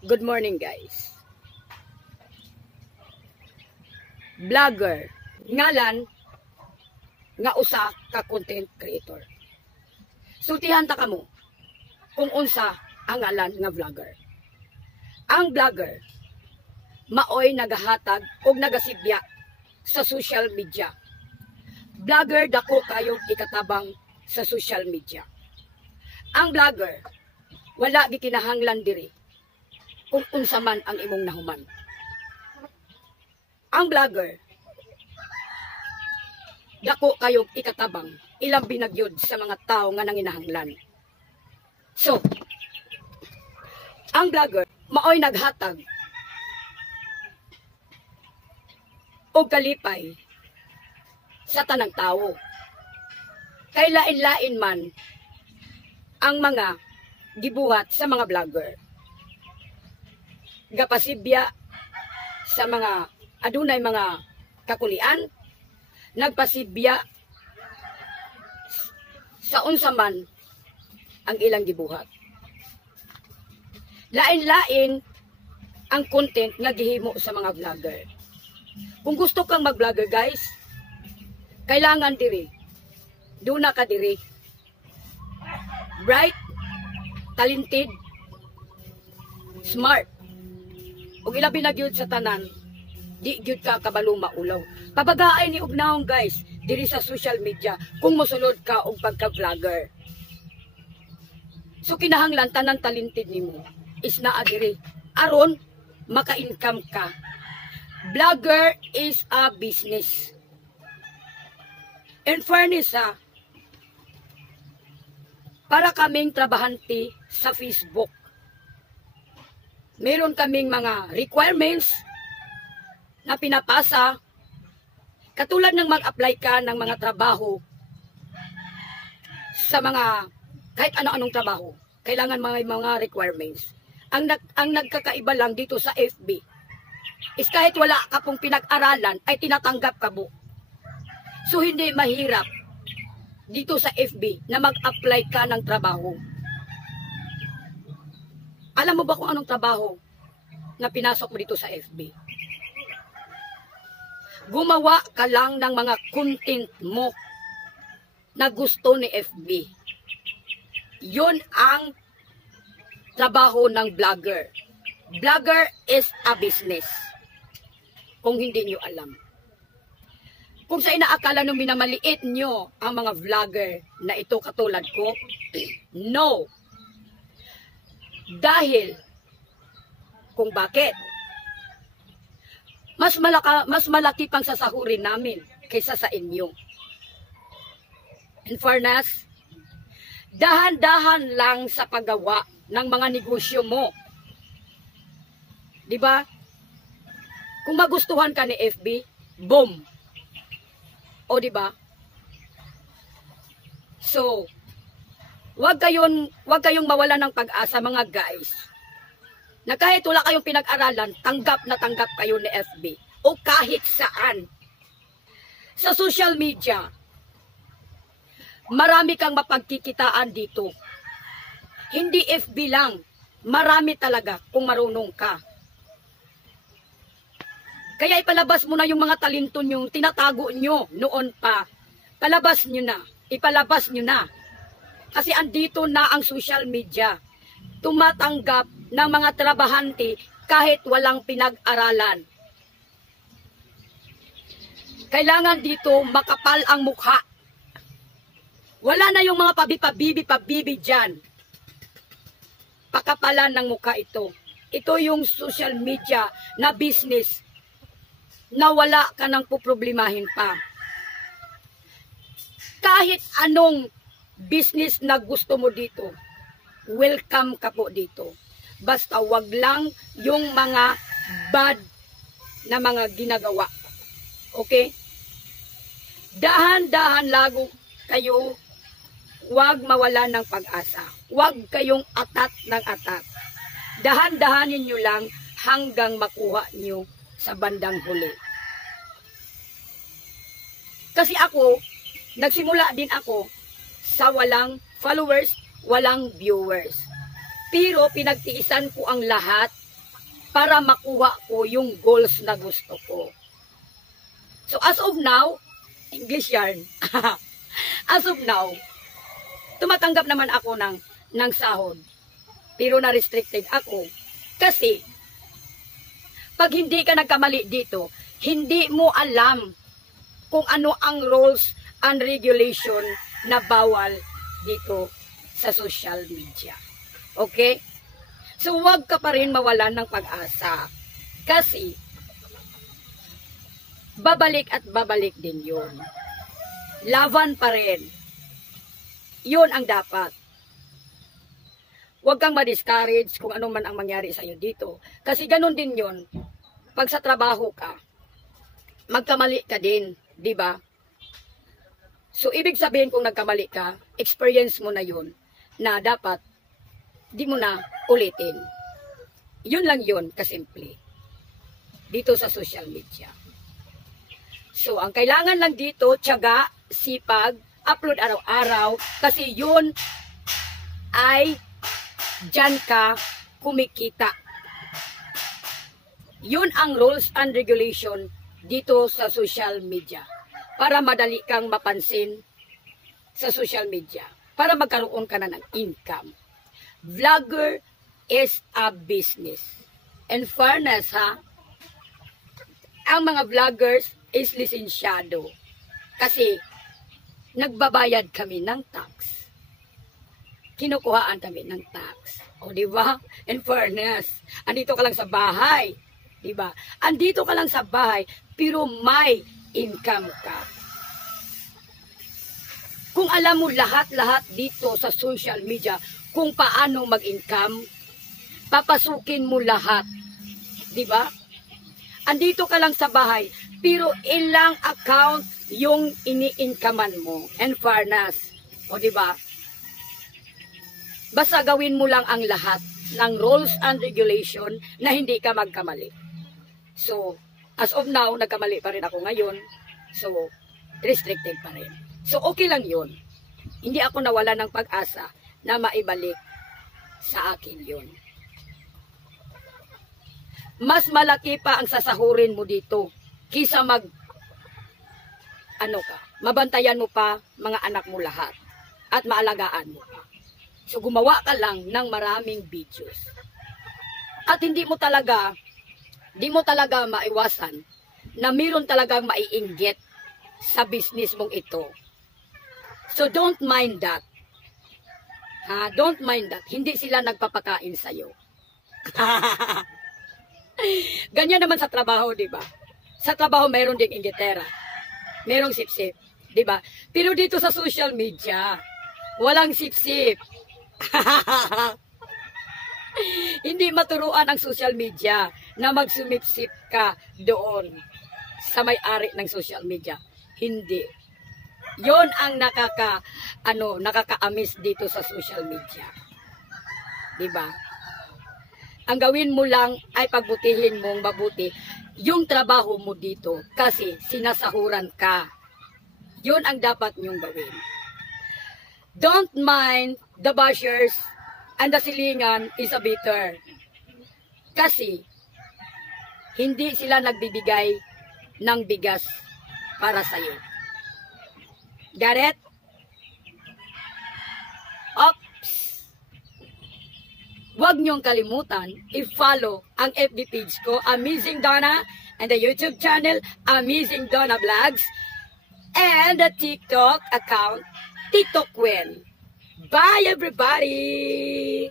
Good morning, guys. Vlogger, ngalan nga usa ka content creator. Sultihan ta kamo kung unsa ang ngalan nga vlogger. Ang vlogger maoy nagahatag og nagasibya sa social media. Vlogger dako kayong ikatabang sa social media. Ang vlogger wala gikinahanglan diri kung unsa man ang imong nahuman. Ang vlogger dako kayong ikatabang ilang binagyod sa mga tao nga nanginahanglan. So, ang vlogger maoy naghatag og kalipay sa tanang tao. Kay lain-lain man ang mga gibuhat sa mga vlogger. Gapasibya sa mga adunay mga kakulian, nagpasibya sa unsa man ang ilang gibuhat. Lain-lain ang content nga gihimo sa mga vlogger. Kung gusto kang mag-vlogger, guys, kailangan diri. Duna ka diri. Bright, talented, smart. Ug ilabi na gyud sa tanan, di gyud ka kabalo maulaw. Pabagaay ni ugnahon, guys, diri sa social media kung mosulod ka og pagka-vlogger. So kinahanglan tanan talented nimo is naa diri aron maka-income ka. Vlogger is a business. In fairness, para kaming trabahante sa Facebook, meron kaming mga requirements na pinapasa, katulad ng mag-apply ka ng mga trabaho sa mga kahit ano-anong trabaho. Kailangan mga requirements. Ang nagkakaiba lang dito sa FB is kahit wala ka pong pinag-aralan ay tinatanggap ka mo. So hindi mahirap dito sa FB na mag-apply ka ng trabaho. Alam mo ba kung anong trabaho na pinasok mo dito sa FB? Gumawa ka lang ng mga content mo na gusto ni FB. Yun ang trabaho ng vlogger. Vlogger is a business. Kung hindi nyo alam. Kung sa inaakala nung minamaliit nyo ang mga vlogger na ito katulad ko, no. Dahil, kung bakit? Mas malaki pang sasahurin namin kaysa sa inyo. In fairness, dahan-dahan lang sa paggawa ng mga negosyo mo. Diba? Kung magustuhan ka ni FB, boom! O diba? So, wag kayong mawala ng pag-asa, mga guys. Na kahit wala kayong pinag-aralan, tanggap na tanggap kayo ni FB. O kahit saan. Sa social media, marami kang mapagkikitaan dito. Hindi FB lang. Marami talaga kung marunong ka. Kaya ipalabas mo na yung mga talento nyo, tinatago nyo noon pa. Palabas nyo na. Ipalabas nyo na. Kasi andito na ang social media. Tumatanggap ng mga trabahante kahit walang pinag-aralan. Kailangan dito makapal ang mukha. Wala na yung mga pabibi dyan. Pakapalan ng mukha ito. Ito yung social media na business na wala ka nang puproblemahin pa. Kahit anong business na gusto mo dito, welcome ka po dito. Basta wag lang yung mga bad na mga ginagawa. Okay? Dahan-dahan lago kayo, wag mawala ng pag-asa. Wag kayong atat ng atat. Dahan-dahanin nyo lang hanggang makuha nyo sa bandang huli. Kasi ako, nagsimula din ako sa walang followers, walang viewers. Pero pinagtiisan ko ang lahat para makuha ko yung goals na gusto ko. So as of now, English yarn. As of now, tumatanggap naman ako ng sahod. Pero na-restricted ako. Kasi, pag hindi ka nagkamali dito, hindi mo alam kung ano ang rules and regulation na bawal dito sa social media. Okay? So, huwag ka pa rin mawalan ng pag-asa. Kasi, babalik at babalik din yun. Laban pa rin. Yun ang dapat. Huwag kang ma-discourage kung ano man ang mangyari sa iyo dito. Kasi ganun din yun. Pag sa trabaho ka, magkamali ka din. Di ba? So, ibig sabihin kung nagkamali ka, experience mo na yun na dapat di mo na ulitin. Yun lang yun, kasimple. Dito sa social media. So, ang kailangan lang dito, tiyaga, sipag, upload araw-araw, kasi yun ay diyan ka kumikita. Yun ang rules and regulation dito sa social media. Para madali kang mapansin sa social media. Para magkaroon ka na ng income. Vlogger is a business. In fairness, ha? Ang mga vloggers is lisensyado. Kasi nagbabayad kami ng tax. Kinukuhaan kami ng tax. O, di ba? In fairness, andito ka lang sa bahay. Di ba? Andito ka lang sa bahay, pero may income ka. Kung alam mo lahat-lahat dito sa social media, kung paano mag-income, papasukin mo lahat. Di ba? Andito ka lang sa bahay, pero ilang account yung ini-incomean mo. In fairness. O, di ba? Basta gawin mo lang ang lahat ng rules and regulation na hindi ka magkamali. So, as of now, nagkamali pa rin ako ngayon. So, restricted pa rin. So, okay lang yun. Hindi ako nawala ng pag-asa na maibalik sa akin yun. Mas malaki pa ang sasahurin mo dito kisa mabantayan mo pa mga anak mo lahat at maalagaan mo pa. So, gumawa ka lang ng maraming videos. At hindi mo talaga maiwasan na mayroon talagang maiinggit sa business mong ito. So, don't mind that. Don't mind that. Hindi sila nagpapakain sa'yo. Ganyan naman sa trabaho, di ba? Sa trabaho, mayroon ding inggitera. Mayroong sip-sip. Di ba? Pero dito sa social media, walang sip-sip. Hindi maturuan ang social media na magsumipsip ka doon sa may-ari ng social media. Hindi. Yon ang nakaka-amis dito sa social media. 'Di ba? Ang gawin mo lang ay pagbutihin mong mabuti yung trabaho mo dito kasi sinasahuran ka. Yon ang dapat niyong gawin. Don't mind the bashers and the silingan is a bitter. Kasi, hindi sila nagbibigay ng bigas para sa'yo. Got it? Oops! Huwag niyong kalimutan i-follow ang FB page ko, Amazing Donna, and the YouTube channel, Amazing Donna Vlogs, and the TikTok account, TikTok Queen. Bye, everybody!